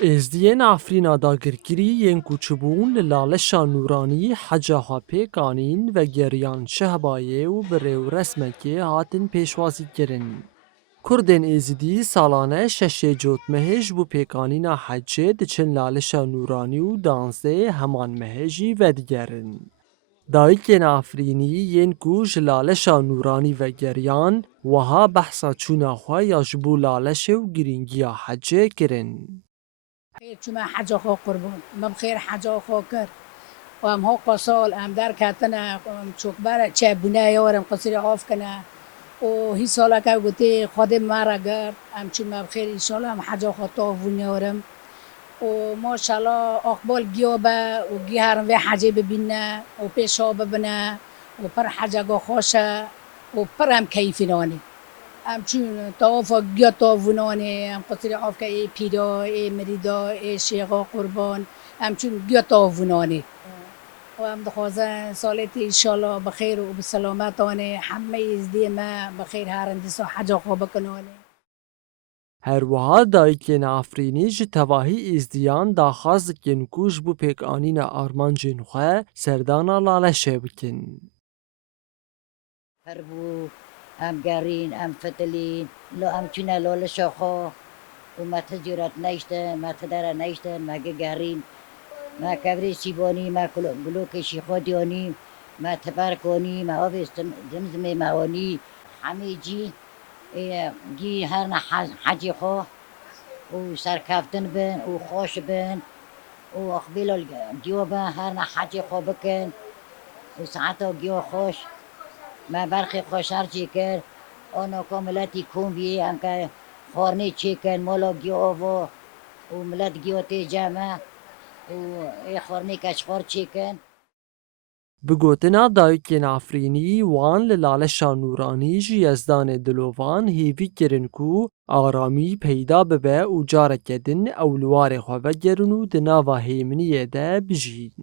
ازدiyên Efrîna dagirkirî yên ku çibûn li lalişa nûranî heca xwe pêk anîn vegeriyan şehbayê û bi rêwresmekê hatin pêşwazîkirin. Kurdên Êzidî salane şeşê cotmehê ji bo pêkanîna hecê diçin lalişa nûranî û danzdê heman mehê jî vedigerin. Dayîkên Efrînî yên ku ji lalişa nûranî vegeriyan, wiha behsa çûna xwe ya ji bo lalişê û girîngiya hecê kirin. خیر چما حجا خو قربان من خیر حجا خو کر و هم ها قصال هم در کتنه چوک بره چه بونه یارم قصری عاف کنه و هی سالا که گوتی خود مرا گرد هم چون من خیر ایشالا هم حجا خو تاوون یارم و ماشاءالله اقبال گیابه و گی هرم و حجه ببینه و پیشا ببینه و پر حجا گو خوشه و پر هم کیفی نانی همچون طواف گیا طاوونانه هم قصری عاف که ای پیرا ای مریدا ای شیخا قربان همچون گیا طاوونانه و هم دخوازن سالت انشالله بخیر و بسلامتانه همه ازدی ما بخیر هرندسا حجا خواب کنانه Herwiha dayîkên Efrînî ji tevahî êzdiyan daxwaz dikin ku ji bo pêkanîna armancên xwe serdana laleşê bikin. هربو ام گرین ام فتلین لو ام چونه لول شاخو و ما تجارت نشتن ما تدار نشتن ما گرین ما کبری سیبانی ما گلوک شیخو دیانی ما تبرکانی ما آویستم زمزم موانی همه جی هر نه حجی خو و سرکفتن بن و خوش بن و اقبیل دیوبه هر نه حجی خو بکن و ساعتا گیو خوش ما برخی خوشر چی کرد آنها کاملتی کن بیه هم که خارنی چی کن مالا گیاه و ملت گیاه تی جمعه و ای خارنی کشخار چی کن Bi gotina dayîkên Efrînî wan li laleşa nûranî ji Yezdanê Dilovan hêvî kirin ku aramî peyda bibe û careke din ewlûwarê xwe vegerin û di nava hêminiyê de bijîn.